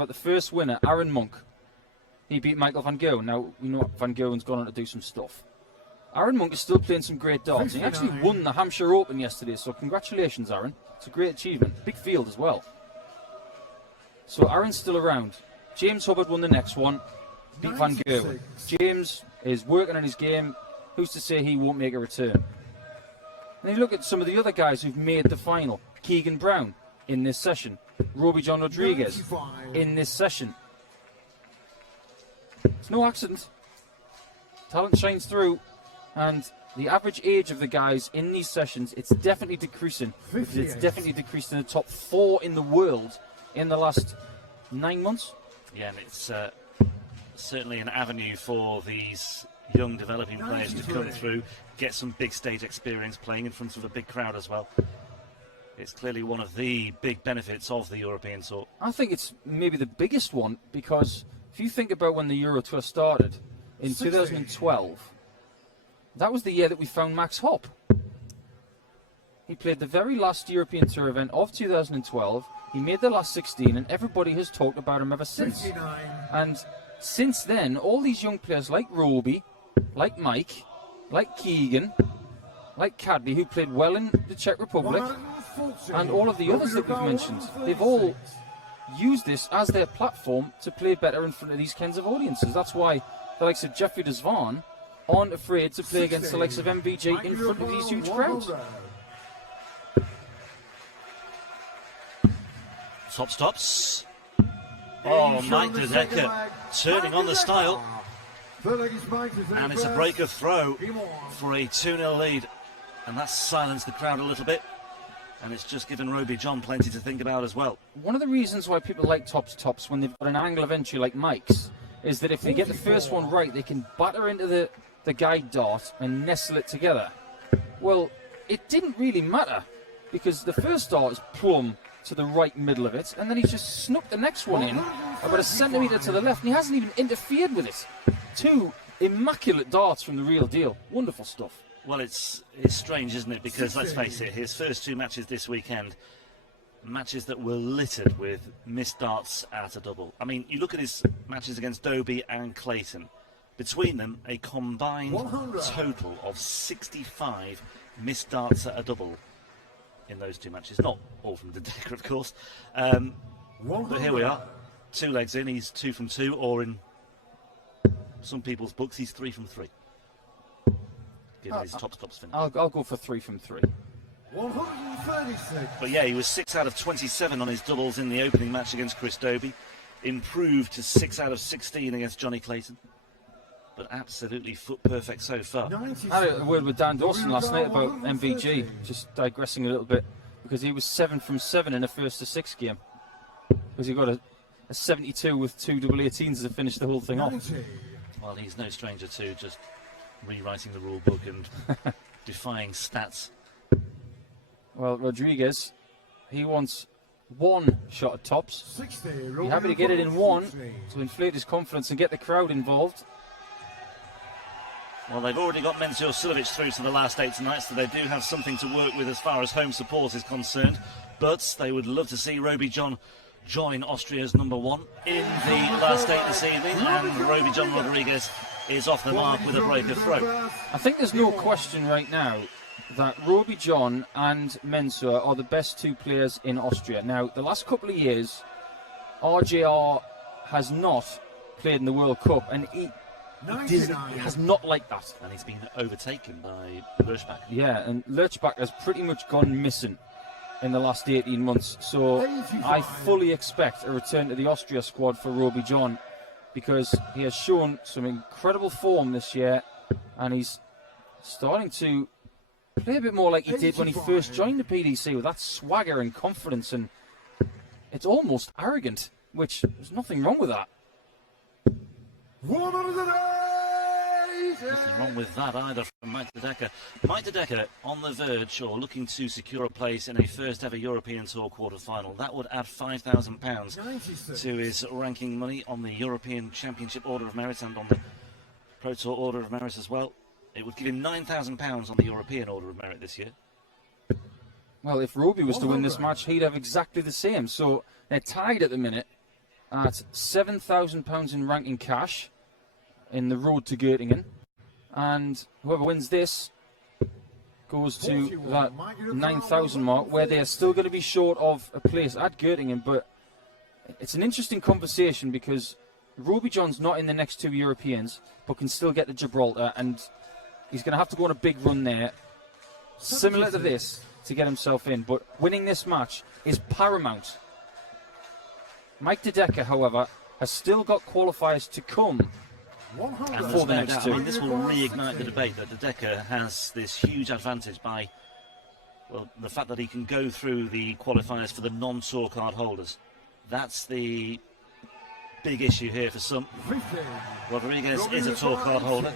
about the first winner, Aaron Monk. He beat Michael van Gerwen. Now, we know Van Gerwen's gone on to do some stuff. Aaron Monk is still playing some great darts. He actually won the Hampshire Open yesterday, so congratulations, Aaron. It's a great achievement. Big field as well. So Aaron's still around. James Hubbard won the next one, beat Van Gerwen. James is working on his game. Who's to say he won't make a return? And you look at some of the other guys who've made the final. Keegan Brown in this session. Rowby-John Rodriguez in this session. It's no accident. Talent shines through. And the average age of the guys in these sessions, it's definitely decreasing. It's definitely decreased in the top 4 in the world in the last 9 months. Yeah, and it's certainly an avenue for these young developing players to come through, get some big stage experience playing in front of a big crowd as well. It's clearly one of the big benefits of the European Tour. I think it's maybe the biggest one, because if you think about when the Euro Tour started in 2012, that was the year that we found Max Hopp. He played the very last European Tour event of 2012. He made the last 16, and everybody has talked about him ever since. And since then, all these young players like Rowby, like Mike, like Keegan, like Cadby, who played well in the Czech Republic, and all of the others that we've mentioned, they've all used this as their platform to play better in front of these kinds of audiences. That's why the likes of Jeffrey Desvan aren't afraid to play against the likes of MVG in front of these huge crowds. Top stops. Oh, Mike de Decker turning on the style. And it's a break of throw for a 2-0 lead. And that's silenced the crowd a little bit. And it's just given Rowby-John plenty to think about as well. One of the reasons why people like tops when they've got an angle of entry like Mike's is that if they get the first one right, they can batter into the guide dart and nestle it together. Well, it didn't really matter, because the first dart is plumb to the right middle of it, and then he just snuck the next one in about a centimetre to the left, and he hasn't even interfered with it. 2 immaculate darts from the real deal. Wonderful stuff. Well, it's strange, isn't it? Because let's face it, his first 2 matches this weekend, matches that were littered with missed darts at a double. I mean, you look at his matches against Dobie and Clayton. Between them, a combined total of 65 missed darts at a double in those 2 matches. Not all from De Decker, of course. But here we are. 2 legs in, he's 2 from 2, or in some people's books, he's 3 from 3. Given his top stops finish. I'll go for 3 from 3. 136. But yeah, he was 6 out of 27 on his doubles in the opening match against Chris Dobie. Improved to 6 out of 16 against Johnny Clayton. But absolutely foot perfect so far. I had a word with Dan Dawson last night about MVG, just digressing a little bit, because he was 7 from 7 in a 1st-to-6 game. Because he got a 72 with 2 double 18s to finish the whole thing off. Well, he's no stranger to just rewriting the rule book and defying stats. Well, Rodriguez, he wants 1 shot at tops. He's happy to get it in 1 to inflate his confidence and get the crowd involved. Well, they've already got Mensur Suljovic through to the last 8 tonight, so they do have something to work with as far as home support is concerned. But they would love to see Rowby-John join Austria's #1 in the last 8 this evening, and Rowby-John Rodriguez is off the mark with a break of throw. I think there's no question right now that Rowby-John and Mensur are the best 2 players in Austria. Now, the last couple of years, RJR has not played in the World Cup, and he has not liked that. And he's been overtaken by Lerchbach. Yeah, and Lerchbach has pretty much gone missing in the last 18 months. So I fully expect a return to the Austria squad for Rowby-John, because he has shown some incredible form this year, and he's starting to play a bit more like he did when he first joined the PDC, with that swagger and confidence, and it's almost arrogant, which there's nothing wrong with that. Nothing wrong with that either from Mike de Decker. Mike de Decker on the verge, or looking to secure a place in a first ever European Tour quarter-final. That would add £5,000 to his ranking money on the European Championship Order of Merit and on the Pro Tour Order of Merit as well. It would give him £9,000 on the European Order of Merit this year. Well, if Rowby was to win this match, he'd have exactly the same. So they're tied at the minute. at £7,000 in ranking cash in the road to Göttingen. And whoever wins this goes to that 9,000 mark, where they're still going to be short of a place at Göttingen. But it's an interesting conversation because Rowby-John's not in the next two Europeans, but can still get to Gibraltar, and he's going to have to go on a big run there, similar to this, to get himself in. But winning this match is paramount. Mike De Decker, however, has still got qualifiers to come And for the no next doubt, two. I mean, this will reignite the debate that De Decker has this huge advantage by, well, the fact that he can go through the qualifiers for the non-tour card holders. That's the big issue here for some. Rodriguez is a tour card holder,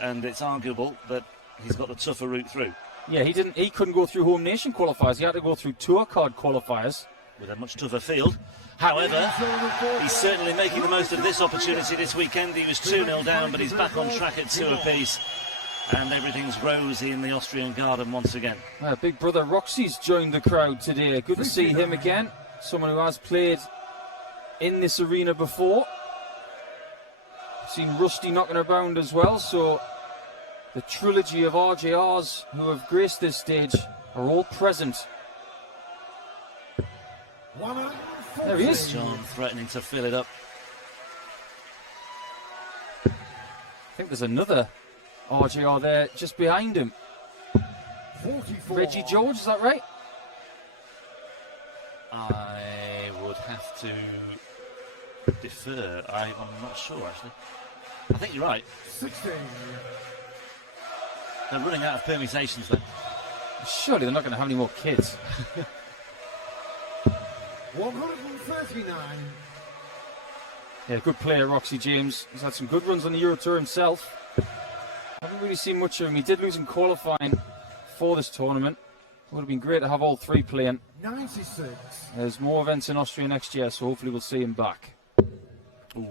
and it's arguable that he's got the tougher route through. Yeah, he couldn't go through home nation qualifiers. He had to go through tour card qualifiers. With a much tougher field. However, he's certainly making the most of this opportunity this weekend. He was 2-0 down, but he's back on track at 2 apiece. And everything's rosy in the Austrian garden once again. Big brother Roxy's joined the crowd today. Good to see him again. Someone who has played in this arena before. Seen Rusty knocking around as well. So the trilogy of RJRs who have graced this stage are all present. There he is. John threatening to fill it up. I think there's another RJR there just behind him. Reggie George, is that right? I would have to defer. I'm not sure, actually. I think you're right. 16. They're running out of permutations, though. Surely they're not going to have any more kids. 139. Yeah, good player, Roxy James. He's had some good runs on the Euro Tour himself. Haven't really seen much of him. He did lose in qualifying for this tournament. Would have been great to have all three playing. 96. There's more events in Austria next year, so hopefully we'll see him back. Ooh.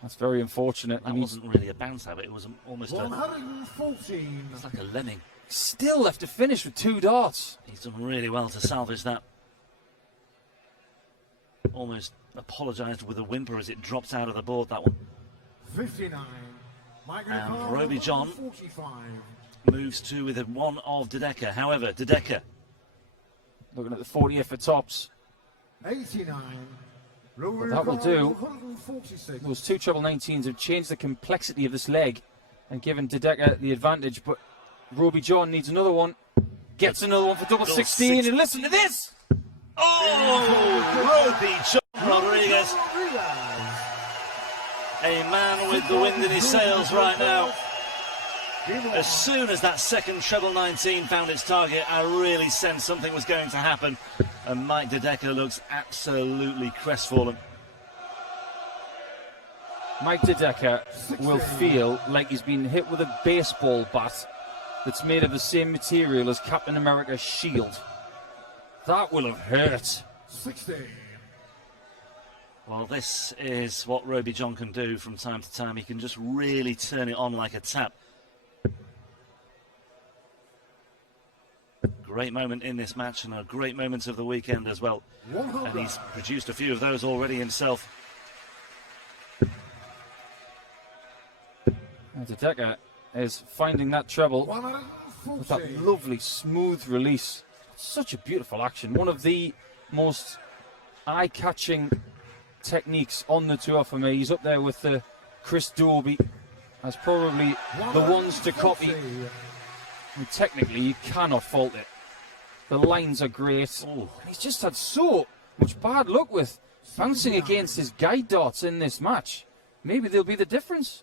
That's very unfortunate. That wasn't really a bounce out, it was almost 114. it's like a lemming. Still left to finish with 2 darts. He's done really well to salvage that. Almost apologised with a whimper as it drops out of the board, that one. 59. And Rowby-John 45. moves to with a one of De Decker. However, De Decker, Looking at the 40th for tops. 89. What that will do, 146. those 2 treble 19s have changed the complexity of this leg and given De Decker the advantage, but Rowby-John needs another one. Gets another one for double 16, and listen to this! oh, Rowby-John Rodriguez. A man with the wind in his sails right now. As soon as that second treble 19 found its target, I really sensed something was going to happen. And Mike De Decker looks absolutely crestfallen. Mike De Decker will feel like he's been hit with a baseball bat that's made of the same material as Captain America's shield. That will have hurt. 60. Well, this is what Rowby-John can do from time to time. He can just really turn it on like a tap. Great moment in this match and a great moment of the weekend as well. And he's produced a few of those already himself. And De Decker is finding that treble with that 140. lovely smooth release. Such a beautiful action. One of the most eye-catching techniques on the tour for me. He's up there with Chris Dobie as probably the ones to copy. And technically, you cannot fault it. The lines are great. Oh. He's just had so much bad luck with bouncing against his guide darts in this match. Maybe they'll be the difference.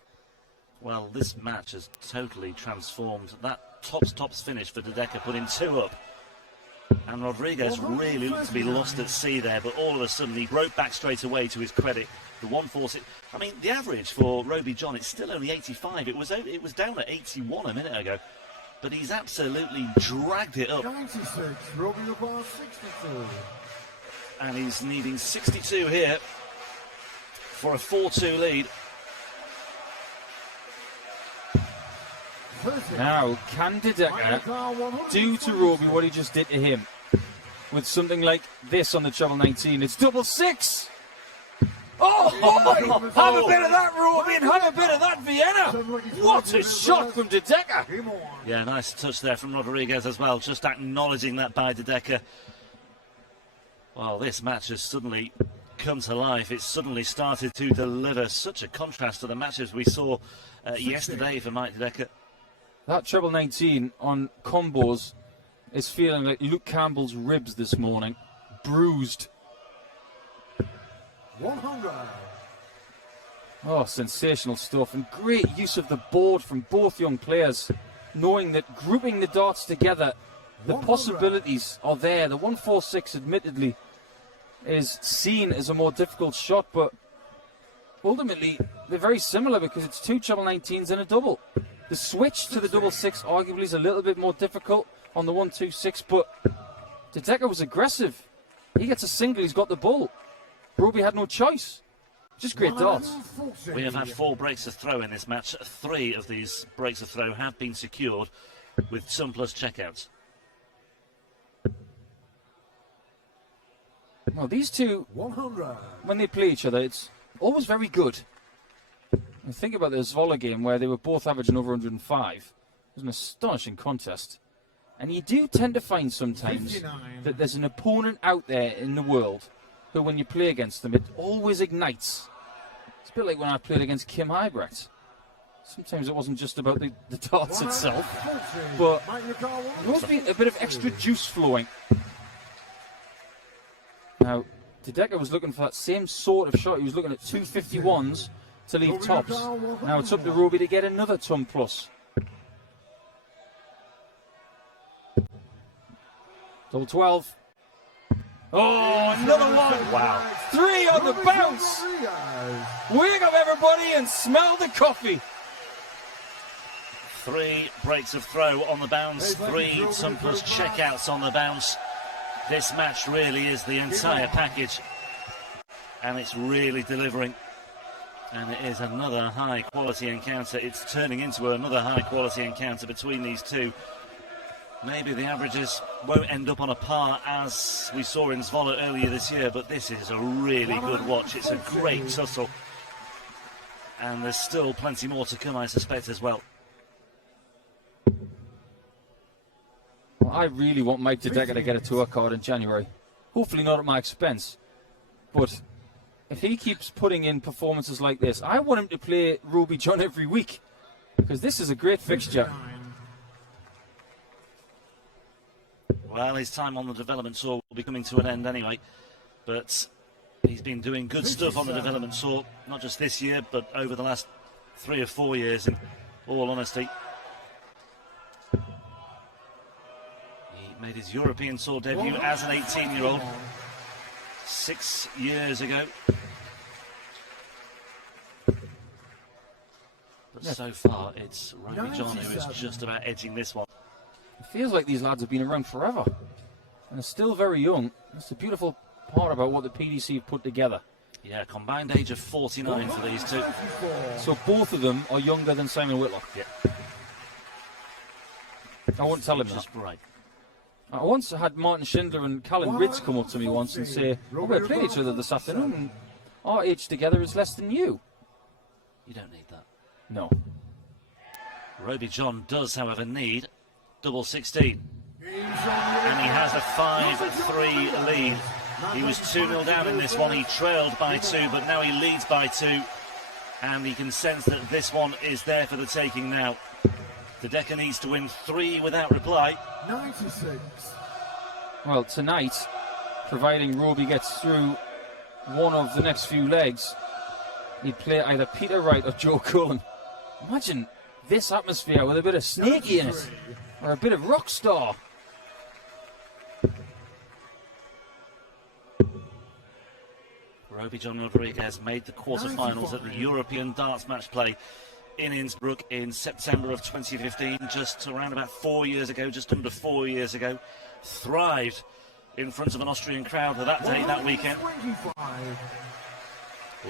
Well, this match has totally transformed. That tops finish for De Decker, putting 2 up. And Rodriguez really looked to be lost at sea there, but all of a sudden he broke back straight away, to his credit. The 146. I mean, the average for Rowby-John, it's still only 85. It was down at 81 a minute ago. But he's absolutely dragged it up. 96. Rowby-John 62. And he's needing 62 here for a 4-2 lead. 30. Now, can De Decker do to Rowby what he just did to him? with something like this on the treble 19. It's double six. Oh, have a bit of that, Rowby, and have a bit of that, Vienna. What a shot from De Decker. Yeah, nice touch there from Rodriguez as well, just acknowledging that by De Decker. Well, this match has suddenly come to life. It's suddenly started to deliver. Such a contrast to the matches we saw yesterday for Mike De Decker. That treble 19 on combos is feeling like Luke Campbell's ribs this morning. Bruised. 100. Oh, sensational stuff, and great use of the board from both young players, knowing that grouping the darts together, the possibilities are there. The 146 admittedly is seen as a more difficult shot, but ultimately they're very similar because it's two treble 19s and a double. The switch to the double six arguably is a little bit more difficult on the 126, but De Decker was aggressive. He gets a single, he's got the ball. Rowby had no choice. Just great darts. We have had 4 breaks of throw in this match. 3 of these breaks of throw have been secured with some plus checkouts. Well, these two, 100. when they play each other, it's always very good. And think about the Zwolle game where they were both averaging over 105. It was an astonishing contest. And you do tend to find sometimes 59. that there's an opponent out there in the world who, when you play against them, it always ignites. It's a bit like when I played against Kim Hybrecht. Sometimes it wasn't just about the darts itself, but there must be a bit of extra juice flowing. Now, De Decker was looking for that same sort of shot. He was looking at 251s to leave tops. Now it's up to Rowby to get another ton plus. Double 12. Oh, another one. Wow. 3 on the bounce. Wake up, everybody, and smell the coffee. 3 breaks of throw on the bounce, 3 some plus checkouts on the bounce. This match really is the entire package, and it's really delivering. And it is another high-quality encounter. It's turning into another high-quality encounter between these two. Maybe the averages won't end up on a par as we saw in Zwolle earlier this year, but this is a really good watch. It's a great tussle. And there's still plenty more to come, I suspect, as well. Well, I really want Mike De Decker to get a tour card in January. Hopefully not at my expense. But if he keeps putting in performances like this, I want him to play Rowby-John every week, because this is a great fixture. Well, his time on the development tour will be coming to an end anyway, but he's been doing good stuff on the development tour, not just this year, but over the last 3 or 4 years, in all honesty. He made his European tour debut as an 18-year-old 6 years ago. But so far, it's Rowby-John who is just about edging this one. It feels like these lads have been around forever, and are still very young. That's the beautiful part about what the PDC have put together. Yeah, combined age of 49 for these two. So both of them are younger than Simon Whitlock. Yeah. I won't tell him that. Just right. I once had Martin Schindler and Callan Ritz come up to me once and say, "Oh, we played each other this afternoon, and our age together is less than you." You don't need that. No. Rowby-John does, however, need double 16. And he has a 5-3 lead. He was 2-0 down in this one. He trailed by 2, but now he leads by 2. And he can sense that this one is there for the taking now. De Decker needs to win 3 without reply. 96. Well, tonight, providing Rowby gets through one of the next few legs, he'd play either Peter Wright or Joe Cullen. Imagine this atmosphere with a bit of Snakey in it, or a bit of Rockstar. Rowby-John Rodriguez made the quarterfinals at the European Darts Match Play in Innsbruck in September of 2015, just around about 4 years ago, just under 4 years ago. Thrived in front of an Austrian crowd that day, that weekend.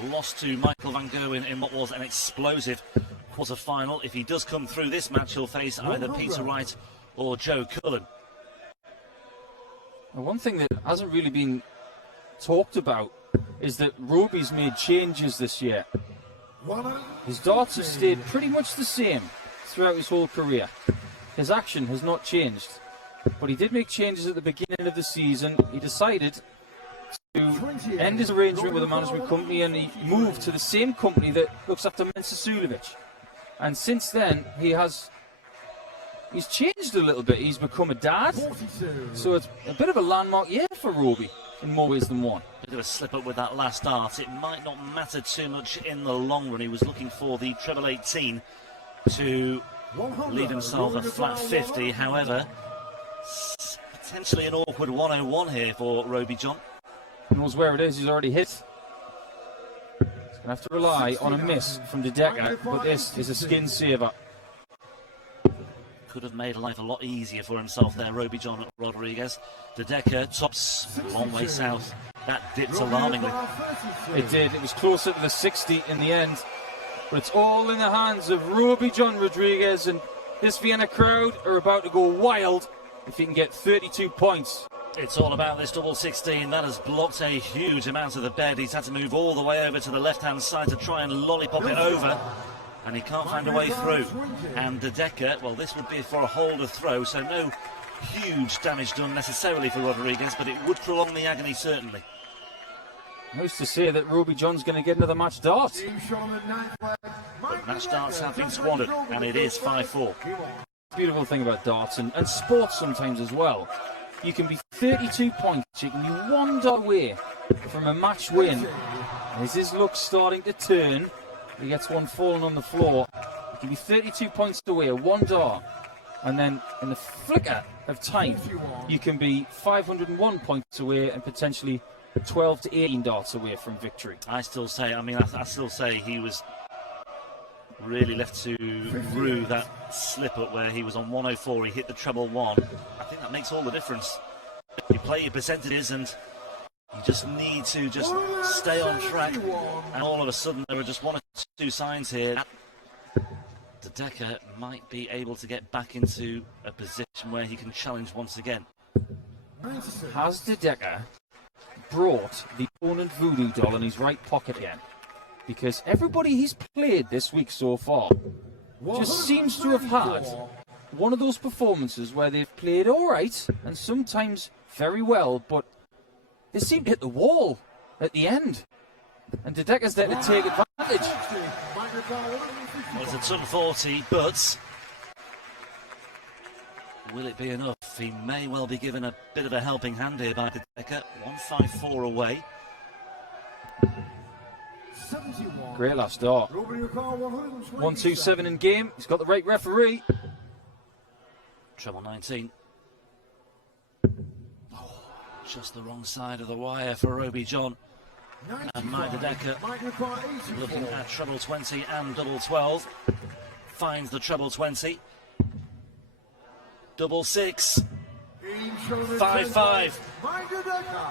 Lost to Michael van Gerwen in what was an explosive quarter-final. If he does come through this match, he'll face either Peter Wright or Joe Cullen. And one thing that hasn't really been talked about is that Rowby's made changes this year. His darts have stayed pretty much the same throughout his whole career. His action has not changed. But he did make changes at the beginning of the season. He decided to end his arrangement with a management company, and he moved to the same company that looks after Mensa Sulevic. And since then, he's changed a little bit. He's become a dad. So it's a bit of a landmark year for Rowby in more ways than one. Bit of a slip up with that last dart. It might not matter too much in the long run. He was looking for the treble 18 to leave himself a flat 50. However, potentially an awkward 101 here for Rowby-John. He knows where it is. He's already hit. He's going to have to rely on a miss from De Decker, but this is a skin saver. Could have made life a lot easier for himself there, Rowby-John Rodriguez. De Decker tops a long way south. That dipped alarmingly. It did. It was closer to the 60 in the end. But it's all in the hands of Rowby-John Rodriguez, and this Vienna crowd are about to go wild if he can get 32 points. It's all about this double 16. That has blocked a huge amount of the bed. He's had to move all the way over to the left-hand side to try and lollipop it over. And he can't find a way through. And De Decker, well, this would be for a holder throw, so no huge damage done necessarily for Rodriguez, but it would prolong the agony, certainly. Who's to say that Rowby-John's going to get another match dart? But match darts have been squandered, and it is 5-4. Beautiful thing about darts and sports sometimes as well. You can be 32 points, you can be one dart away from a match win. And as his luck's starting to turn, he gets one falling on the floor. You can be 32 points away, one dart. And then in the flicker of time, you can be 501 points away and potentially 12 to 18 darts away from victory. I still say he was really left to rue that slip-up where he was on 104, he hit the treble 1. I think that makes all the difference. You play your percentages and you just need to just stay on track, and all of a sudden there are just one or two signs here. De Decker might be able to get back into a position where he can challenge once again. Has De Decker brought the opponent voodoo doll in his right pocket again? Because everybody he's played this week so far just seems to have had one of those performances where they've played all right and sometimes very well, but they seem to hit the wall at the end. And De Decker's there to take advantage. Well, it's a ton 40, but will it be enough? He may well be given a bit of a helping hand here by De Decker. 154 away. Great last dart. 127 in game. He's got the right referee. Treble 19. Oh, just the wrong side of the wire for Rowby-John. And De Decker looking at treble 20 and double 12. Finds the treble 20. Double 6. 5-5.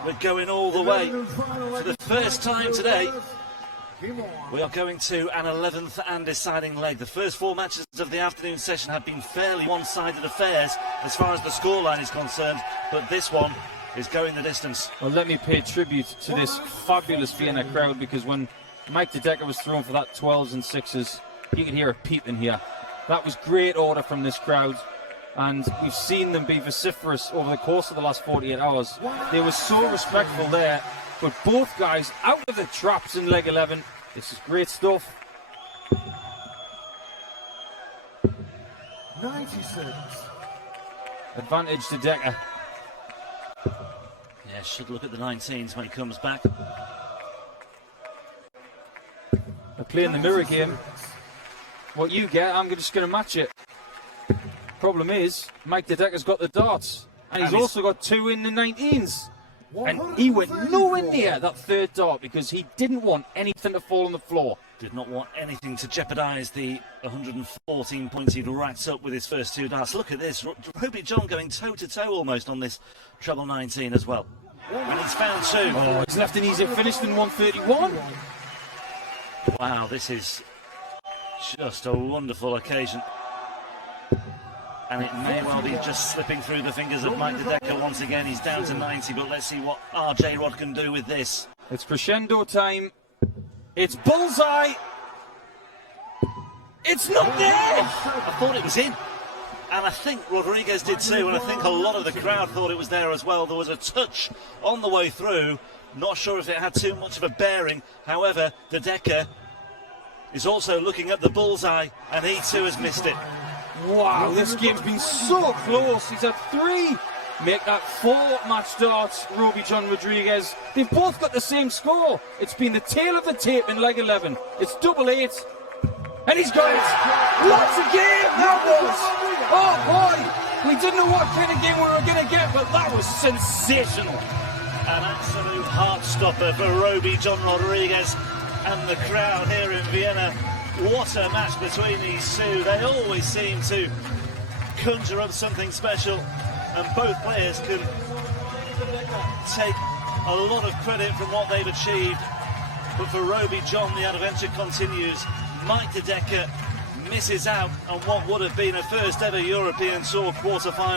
We're going all the way. For the first time today, we are going to an 11th and deciding leg. The first four matches of the afternoon session have been fairly one-sided affairs as far as the scoreline is concerned, but this one is going the distance. Well, let me pay tribute to this fabulous Vienna crowd, because when Mike De Decker was thrown for that 12s and 6s, you could hear a peep in here. That was great order from this crowd, and we've seen them be vociferous over the course of the last 48 hours. They were so respectful there, but both guys out of the traps in leg 11. This is great stuff. 96. Advantage to Decker. Yeah, should look at the 19s when he comes back. They're playing the mirror game. What you get, I'm just going to match it. Problem is, Mike De Decker's got the darts, and he's also got two in the 19s. And he went nowhere near that third dart because he didn't want anything to fall on the floor. Did not want anything to jeopardise the 114 points he'd racked up with his first two darts. Look at this, Rowby-John going toe-to-toe almost on this treble 19 as well. And he's found two. Oh, he's left an easy finish in 131. Wow, this is just a wonderful occasion. And it may well be just slipping through the fingers of Mike DeDecker once again. He's down to 90, but let's see what RJ Rod can do with this. It's crescendo time. It's bullseye. It's not there. I thought it was in. And I think Rodriguez did too, and I think a lot of the crowd thought it was there as well. There was a touch on the way through. Not sure if it had too much of a bearing. However, DeDecker is also looking at the bullseye, and he too has missed it. Wow, this game's been so close. He's had 3. Make that 4 match darts, Rowby-John Rodriguez. They've both got the same score. It's been the tail of the tape in leg 11. It's 888. And he's got it. What a game that was. Oh boy. We didn't know what kind of game we were going to get, but that was sensational. An absolute heart-stopper for Rowby-John Rodriguez and the crowd here in Vienna. What a match between these two. They always seem to conjure up something special, and both players can take a lot of credit from what they've achieved. But for Rowby-John, the adventure continues. Mike DeDecker misses out on what would have been a first ever European Tour quarter-final.